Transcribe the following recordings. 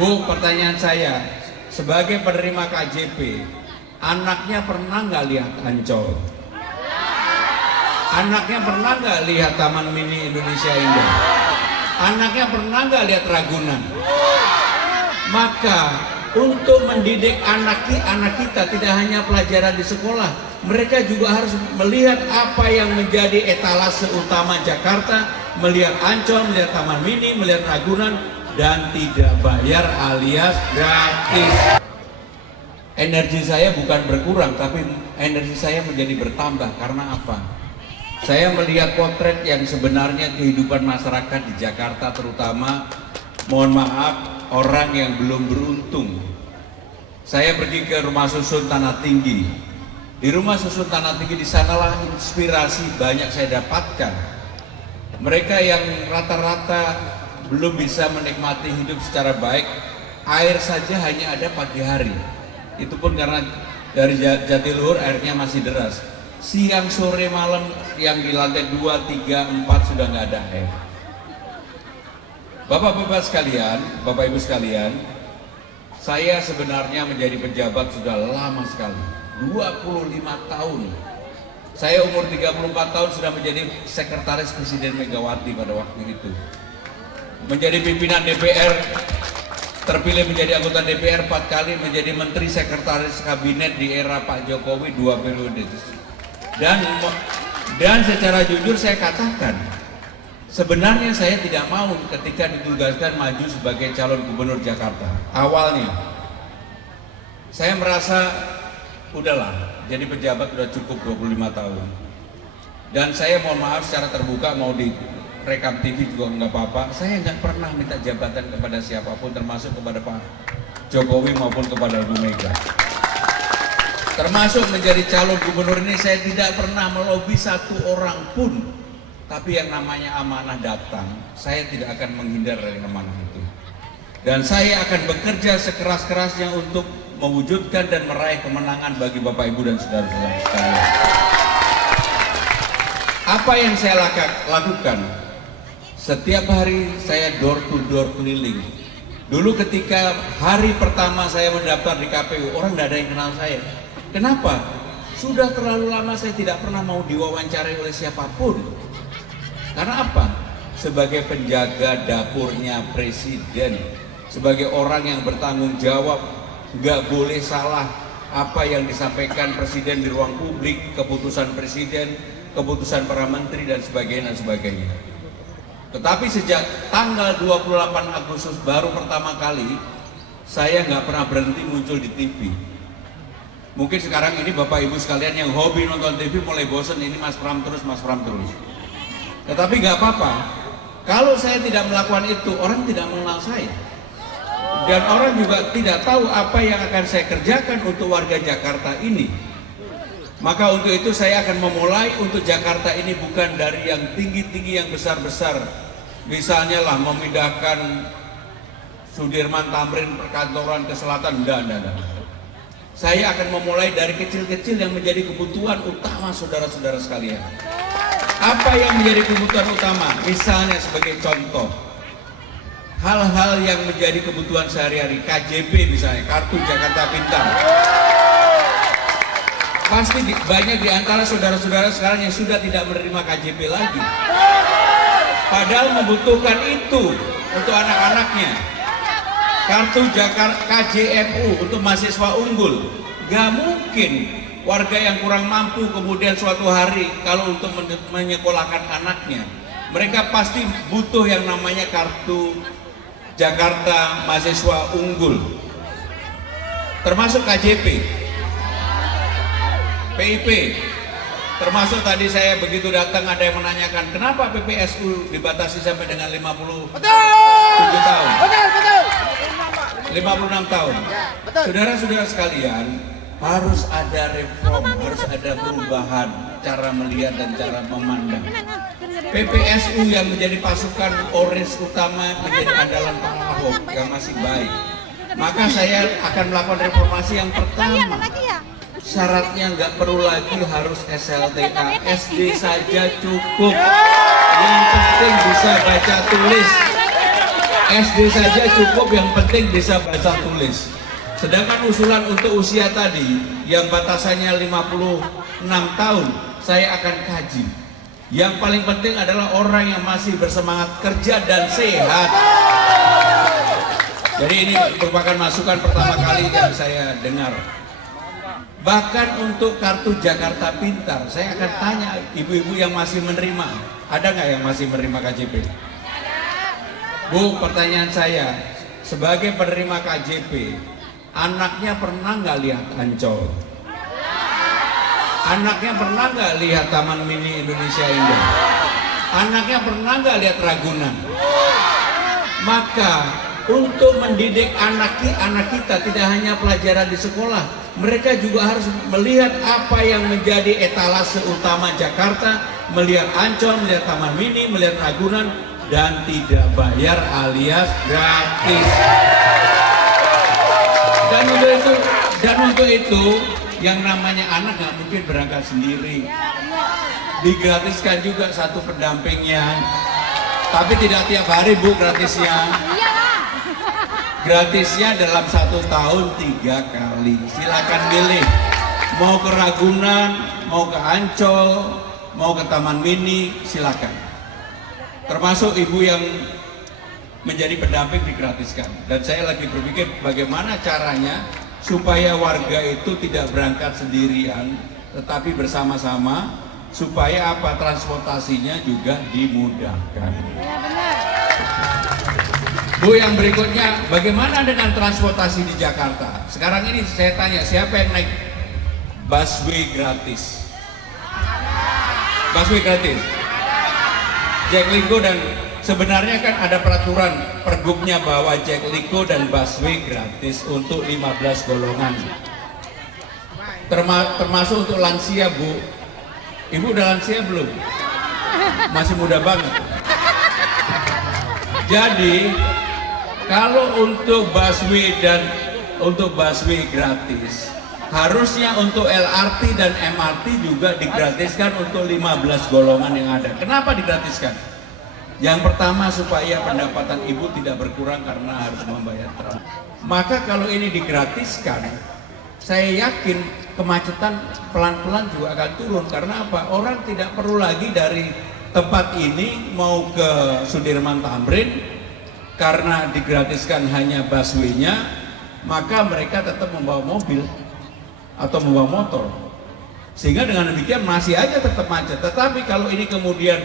Bu, pertanyaan saya, sebagai penerima KJP, anaknya pernah nggak lihat Ancol? Anaknya pernah nggak lihat Taman Mini Indonesia Indah? Anaknya pernah nggak lihat Ragunan? Maka untuk mendidik anak kita tidak hanya pelajaran di sekolah, mereka juga harus melihat apa yang menjadi etalase utama Jakarta, melihat Ancol, melihat Taman Mini, melihat Ragunan, dan tidak bayar alias gratis. Energi saya bukan berkurang, tapi energi saya menjadi bertambah. Karena apa? Saya melihat potret yang sebenarnya kehidupan masyarakat di Jakarta, terutama, mohon maaf, orang yang belum beruntung. Saya pergi ke rumah susun Tanah Tinggi. Di rumah susun Tanah Tinggi, di sanalah inspirasi banyak saya dapatkan. Mereka yang rata-rata belum bisa menikmati hidup secara baik, air saja hanya ada pagi hari. Itu pun karena dari Jatiluhur airnya masih deras. Siang, sore, malam yang di lantai 2, 3, 4 sudah nggak ada air. Bapak-bapak sekalian, Bapak Ibu sekalian, saya sebenarnya menjadi pejabat sudah lama sekali, 25 tahun. Saya umur 34 tahun sudah menjadi sekretaris Presiden Megawati pada waktu itu. Menjadi pimpinan DPR, terpilih menjadi anggota DPR 4 kali, menjadi menteri sekretaris kabinet di era Pak Jokowi 2 periode. Dan secara jujur saya katakan, sebenarnya saya tidak mau ketika ditugaskan maju sebagai calon gubernur Jakarta. Awalnya saya merasa udahlah, jadi pejabat udah cukup 25 tahun. Dan saya mohon maaf secara terbuka, mau di rekam TV juga nggak apa-apa. Saya nggak pernah minta jabatan kepada siapapun, termasuk kepada Pak Jokowi maupun kepada Bu Mega. Termasuk menjadi calon gubernur ini saya tidak pernah melobi satu orang pun. Tapi yang namanya amanah datang, saya tidak akan menghindar dari amanah itu. Dan saya akan bekerja sekeras-kerasnya untuk mewujudkan dan meraih kemenangan bagi Bapak Ibu dan saudara-saudara sekalian. Apa yang saya lakukan? Setiap hari saya door to door keliling. Dulu ketika hari pertama saya mendaftar di KPU, orang tidak ada yang kenal saya. Kenapa? Sudah terlalu lama saya tidak pernah mau diwawancarai oleh siapapun. Karena apa? Sebagai penjaga dapurnya Presiden, sebagai orang yang bertanggung jawab, nggak boleh salah apa yang disampaikan Presiden di ruang publik, keputusan Presiden, keputusan para menteri dan sebagainya dan sebagainya. Tetapi sejak tanggal 28 Agustus baru pertama kali saya nggak pernah berhenti muncul di TV. Mungkin sekarang ini Bapak Ibu sekalian yang hobi nonton TV mulai bosan, ini Mas Pram terus, Mas Pram terus. Tetapi nggak apa-apa. Kalau saya tidak melakukan itu, orang tidak mengenal saya. Dan orang juga tidak tahu apa yang akan saya kerjakan untuk warga Jakarta ini. Maka untuk itu saya akan memulai untuk Jakarta ini bukan dari yang tinggi-tinggi, yang besar-besar. Misalnya lah memindahkan Sudirman Tamrin perkantoran ke selatan, enggak. Saya akan memulai dari kecil-kecil yang menjadi kebutuhan utama saudara-saudara sekalian. Apa yang menjadi kebutuhan utama? Misalnya sebagai contoh, hal-hal yang menjadi kebutuhan sehari-hari, KJP misalnya, Kartu Jakarta Pintar. Pasti banyak di antara saudara-saudara sekarang yang sudah tidak menerima KJP lagi. Padahal membutuhkan itu untuk anak-anaknya. Kartu Jakarta KJMU untuk mahasiswa unggul. Gak mungkin warga yang kurang mampu kemudian suatu hari kalau untuk menyekolahkan anaknya, mereka pasti butuh yang namanya kartu Jakarta mahasiswa unggul, termasuk KJP, PIP, termasuk tadi saya begitu datang ada yang menanyakan kenapa PPSU dibatasi sampai dengan 57 tahun, 56 tahun. Saudara-saudara sekalian, harus ada reform, harus ada perubahan cara melihat dan cara memandang. PPSU yang menjadi pasukan orange utama menjadi andalan Pak Ahok yang masih baik. Maka saya akan melakukan reformasi yang pertama. Syaratnya nggak perlu lagi harus SLTA, SD saja cukup. Yang penting bisa baca tulis. SD saja cukup, yang penting bisa baca tulis. Sedangkan usulan untuk usia tadi yang batasannya 56 tahun, saya akan kaji. Yang paling penting adalah orang yang masih bersemangat kerja dan sehat. Jadi ini merupakan masukan pertama kali yang saya dengar. Bahkan untuk kartu Jakarta Pintar, saya akan tanya ibu-ibu yang masih menerima, ada nggak yang masih menerima KJP? Bu, pertanyaan saya, sebagai penerima KJP, anaknya pernah nggak lihat Ancol? Anaknya pernah nggak lihat Taman Mini Indonesia Indah? Anaknya pernah nggak lihat Ragunan? Maka untuk mendidik anak kita tidak hanya pelajaran di sekolah, mereka juga harus melihat apa yang menjadi etalase utama Jakarta, melihat Ancol, melihat Taman Mini, melihat Ragunan, dan tidak bayar alias gratis. Dan untuk itu yang namanya anak nggak mungkin berangkat sendiri, digratiskan juga satu pendampingnya, tapi tidak tiap hari Bu gratisnya. Gratisnya dalam 1 tahun 3 kali. Silakan pilih, mau ke Ragunan, mau ke Ancol, mau ke Taman Mini, silakan. Termasuk ibu yang menjadi pendamping digratiskan. Dan saya lagi berpikir bagaimana caranya supaya warga itu tidak berangkat sendirian, tetapi bersama-sama, supaya apa, transportasinya juga dimudahkan. Bu, yang berikutnya, bagaimana dengan transportasi di Jakarta? Sekarang ini saya tanya, siapa yang naik busway gratis? Busway gratis? Jaklingko, dan sebenarnya kan ada peraturan pergubnya bahwa Jaklingko dan busway gratis untuk 15 golongan. Termasuk untuk lansia, Bu. Ibu udah lansia belum? Masih muda banget. Jadi kalau untuk busway gratis, harusnya untuk LRT dan MRT juga digratiskan untuk 15 golongan yang ada. Kenapa digratiskan? Yang pertama, supaya pendapatan ibu tidak berkurang karena harus membayar truk. Maka kalau ini digratiskan, saya yakin kemacetan pelan-pelan juga akan turun. Karena apa? Orang tidak perlu lagi dari tempat ini mau ke Sudirman Tamrin, karena digratiskan hanya busway-nya, maka mereka tetap membawa mobil atau membawa motor, sehingga dengan demikian masih aja tetap macet. Tetapi kalau ini kemudian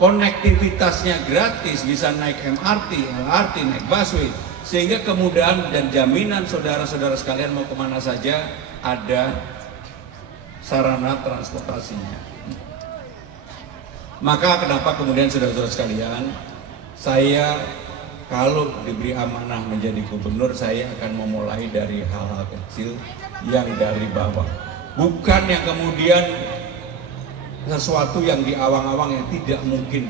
konektivitasnya gratis, bisa naik MRT, LRT, naik busway, sehingga kemudahan dan jaminan saudara-saudara sekalian mau kemana saja ada sarana transportasinya. Maka kenapa kemudian saudara-saudara sekalian, saya kalau diberi amanah menjadi gubernur, saya akan memulai dari hal-hal kecil yang dari bawah, bukan yang kemudian sesuatu yang di awang-awang yang tidak mungkin.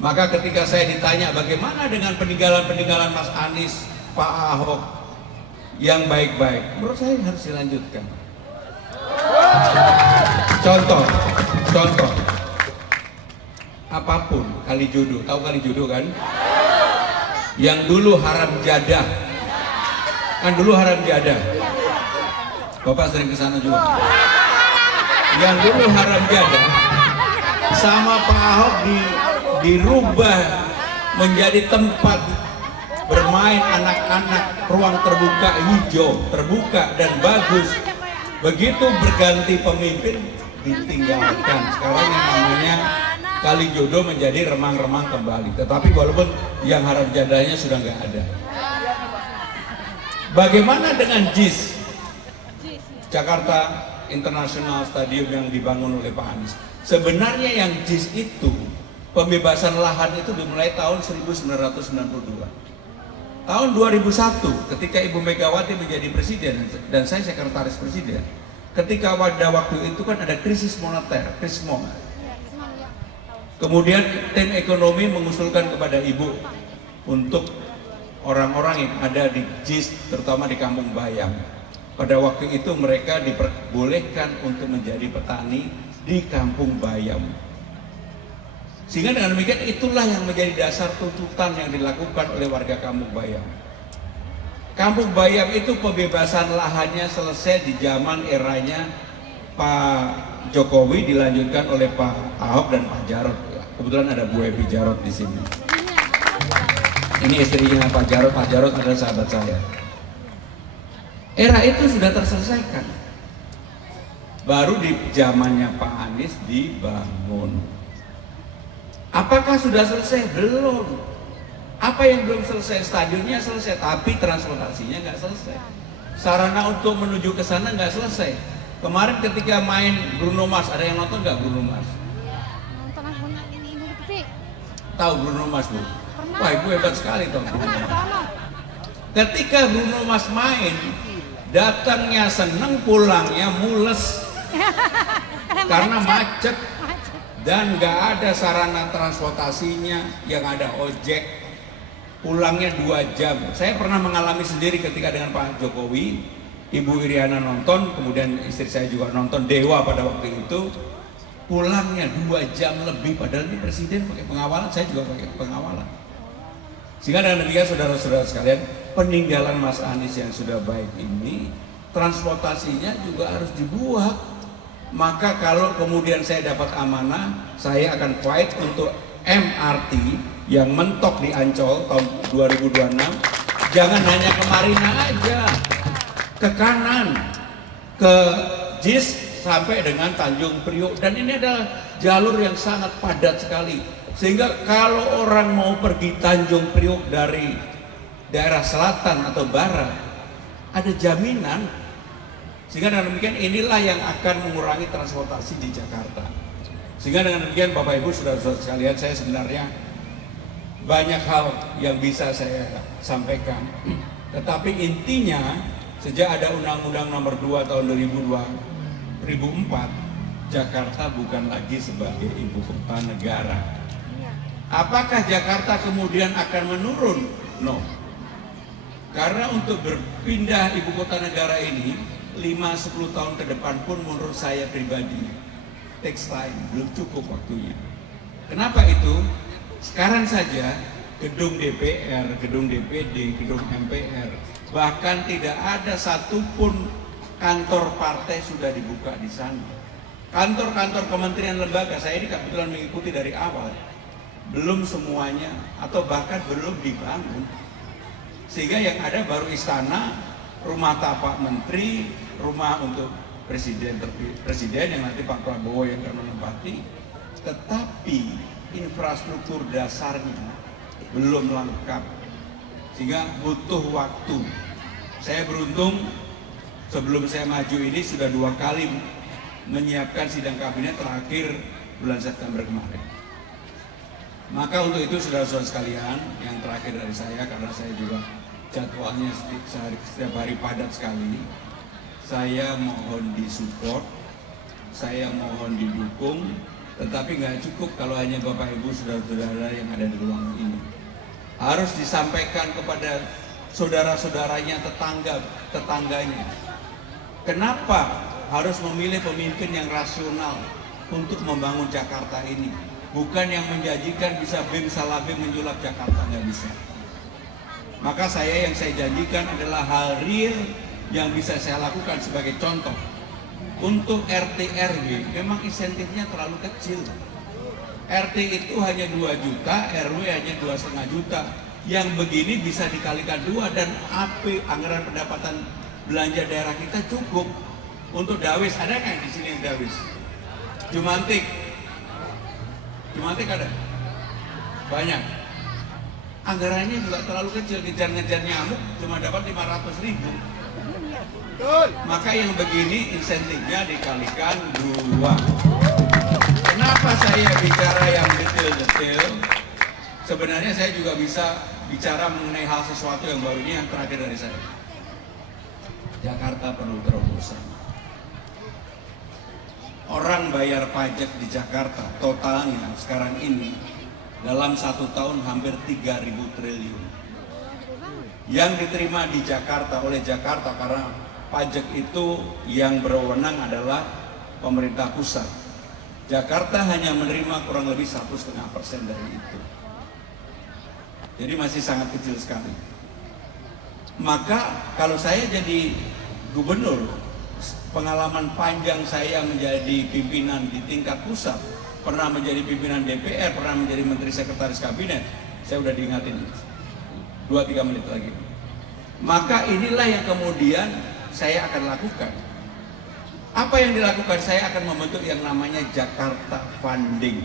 Maka ketika saya ditanya bagaimana dengan peninggalan-peninggalan Mas Anies, Pak Ahok yang baik-baik, menurut saya harus dilanjutkan. Contoh apapun, Kalijodo, tahu Kalijodo kan? Yang dulu haram jadah, kan dulu haram jadah. Bapak sering kesana juga. Yang dulu haram jadah, sama Pak Ahok dirubah menjadi tempat bermain anak-anak, ruang terbuka, hijau, terbuka dan bagus. Begitu berganti pemimpin ditinggalkan. Sekarang yang namanya Kalijodo menjadi remang-remang kembali. Tetapi walaupun yang haram jadahnya sudah nggak ada. Bagaimana dengan JIS, Jakarta International Stadium yang dibangun oleh Pak Anies? Sebenarnya yang JIS itu, pembebasan lahan itu dimulai tahun 1992. Tahun 2001 ketika Ibu Megawati menjadi presiden dan saya sekretaris presiden, ketika pada waktu itu kan ada krisis moneter, krismon. Kemudian tim ekonomi mengusulkan kepada Ibu untuk orang-orang yang ada di JIS, terutama di Kampung Bayam. Pada waktu itu mereka diperbolehkan untuk menjadi petani di Kampung Bayam. Sehingga dengan demikian itulah yang menjadi dasar tuntutan yang dilakukan oleh warga Kampung Bayam. Kampung Bayam itu pembebasan lahannya selesai di zaman eranya Pak Jokowi, dilanjutkan oleh Pak Ahok dan Pak Jarot. Kebetulan ada Bu Evi Jarot di sini. Ini istrinya Pak Jarot adalah sahabat saya. Era itu sudah terselesaikan. Baru di zamannya Pak Anies dibangun. Apakah sudah selesai? Belum. Apa yang belum selesai? Stadionnya selesai, tapi transportasinya nggak selesai. Sarana untuk menuju ke sana nggak selesai. Kemarin ketika main Bruno Mars, ada yang nonton nggak Bruno Mars? Nonton aku Ibu Pipi. Tahu Bruno Mars, Bu? Pernah. Wah, ibu hebat sekali tahu Bruno Pernah ke Mars. sana. Ketika Bruno Mars main, datangnya seneng, pulangnya mules karena macet dan nggak ada sarana transportasinya, yang ada ojek. Pulangnya 2 jam. Saya pernah mengalami sendiri ketika dengan Pak Jokowi, Ibu Iriana nonton, kemudian istri saya juga nonton Dewa pada waktu itu. Pulangnya 2 jam lebih, padahal ini presiden pakai pengawalan, saya juga pakai pengawalan. Sehingga dengan demikian saudara-saudara sekalian, peninggalan Mas Anies yang sudah baik ini, transportasinya juga harus dibuat. Maka kalau kemudian saya dapat amanah, saya akan fight untuk MRT yang mentok di Ancol tahun 2026. Jangan hanya ke Marina aja, ke kanan, ke JIS sampai dengan Tanjung Priok. Dan ini adalah jalur yang sangat padat sekali. Sehingga kalau orang mau pergi Tanjung Priok dari daerah selatan atau barat, ada jaminan. Sehingga dengan demikian inilah yang akan mengurangi transportasi di Jakarta. Sehingga dengan demikian Bapak Ibu saudara-saudara sekalian, saya sebenarnya banyak hal yang bisa saya sampaikan. Tetapi intinya sejak ada Undang-Undang Nomor 2 tahun 2004, Jakarta bukan lagi sebagai ibu kota negara. Apakah Jakarta kemudian akan menurun? No. Karena untuk berpindah ibu kota negara ini 5-10 tahun ke depan pun menurut saya pribadi takes time, belum cukup waktunya. Kenapa itu? Sekarang saja gedung DPR, gedung DPD, gedung MPR, bahkan tidak ada satupun kantor partai sudah dibuka di sana. Kantor-kantor kementerian lembaga, saya ini kebetulan mengikuti dari awal, belum semuanya atau bahkan belum dibangun. Sehingga yang ada baru istana, rumah tapak menteri, rumah untuk presiden yang nanti Pak Prabowo yang akan menempati. Tetapi infrastruktur dasarnya belum lengkap, sehingga butuh waktu. Saya beruntung sebelum saya maju ini sudah 2 kali menyiapkan sidang kabinet, terakhir bulan September kemarin. Maka untuk itu saudara-saudara sekalian, yang terakhir dari saya, karena saya juga jadwalnya setiap hari padat sekali, saya mohon disupport, saya mohon didukung. Tetapi nggak cukup kalau hanya Bapak Ibu saudara-saudara yang ada di ruangan ini. Harus disampaikan kepada saudara-saudaranya, tetangganya. Kenapa harus memilih pemimpin yang rasional untuk membangun Jakarta ini? Bukan yang menjanjikan bisa bim salah bim menjulap Jakarta, nggak bisa. Maka yang saya janjikan adalah hal real yang bisa saya lakukan. Sebagai contoh, untuk RT RW memang insentifnya terlalu kecil. RT itu hanya 2 juta, RW hanya 2,5 juta. Yang begini bisa dikalikan 2 dan anggaran pendapatan belanja daerah kita cukup. Untuk Dawis, ada nggak di sini yang Dawis? Jumantik ada? Banyak. Anggarannya juga terlalu kecil, ngejar-ngejar nyamuk cuma dapat 500.000. Maka yang begini insentifnya dikalikan 2. Kenapa saya bicara yang detail-detail? Sebenarnya saya juga bisa bicara mengenai hal sesuatu yang baru. Ini yang terakhir dari saya. Jakarta perlu terobosan. Orang bayar pajak di Jakarta totalnya sekarang ini dalam 1 tahun hampir 3.000 triliun. Yang diterima di Jakarta oleh Jakarta, karena pajak itu yang berwenang adalah pemerintah pusat. Jakarta hanya menerima kurang lebih 1,5% dari itu. Jadi masih sangat kecil sekali. Maka kalau saya jadi gubernur, pengalaman panjang saya menjadi pimpinan di tingkat pusat, pernah menjadi pimpinan DPR, pernah menjadi menteri sekretaris kabinet, saya udah diingatin 2-3 menit lagi. Maka inilah yang kemudian saya akan lakukan. Apa yang dilakukan? Saya akan membentuk yang namanya Jakarta Funding,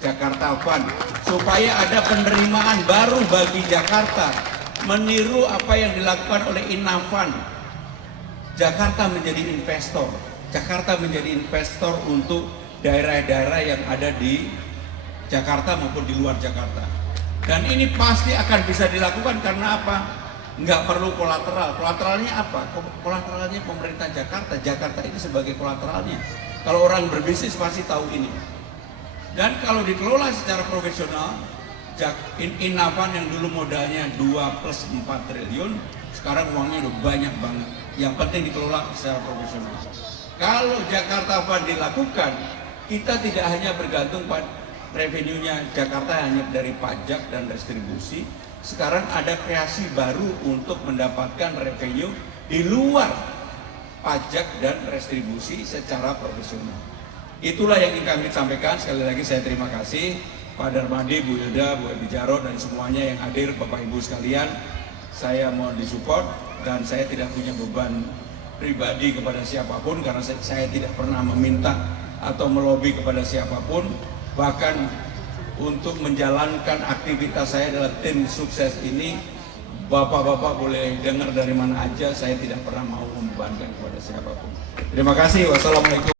Jakarta Fund, supaya ada penerimaan baru bagi Jakarta, meniru apa yang dilakukan oleh Innafund. Jakarta menjadi investor, Jakarta menjadi investor untuk daerah-daerah yang ada di Jakarta maupun di luar Jakarta. Dan ini pasti akan bisa dilakukan karena apa? Nggak perlu kolateral. Kolateralnya apa? Kolateralnya pemerintah Jakarta. Jakarta ini sebagai kolateralnya. Kalau orang berbisnis pasti tahu ini. Dan kalau dikelola secara profesional, Innafund yang dulu modalnya 2 plus 4 triliun, sekarang uangnya udah banyak banget. Yang penting dikelola secara profesional. Kalau Jakarta Fund dilakukan, kita tidak hanya bergantung pada revenue-nya Jakarta hanya dari pajak dan restribusi. Sekarang ada kreasi baru untuk mendapatkan revenue di luar pajak dan restribusi secara profesional. Itulah yang ingin kami sampaikan. Sekali lagi saya terima kasih Pak Darmadi, Bu Hilda, Bu Ebi Jarot, dan semuanya yang hadir, Bapak Ibu sekalian. Saya mohon disupport dan saya tidak punya beban pribadi kepada siapapun karena saya tidak pernah meminta atau melobi kepada siapapun. Bahkan untuk menjalankan aktivitas saya adalah tim sukses ini, Bapak-bapak boleh dengar dari mana aja, saya tidak pernah mau membebankan kepada siapapun. Terima kasih. Wassalamualaikum.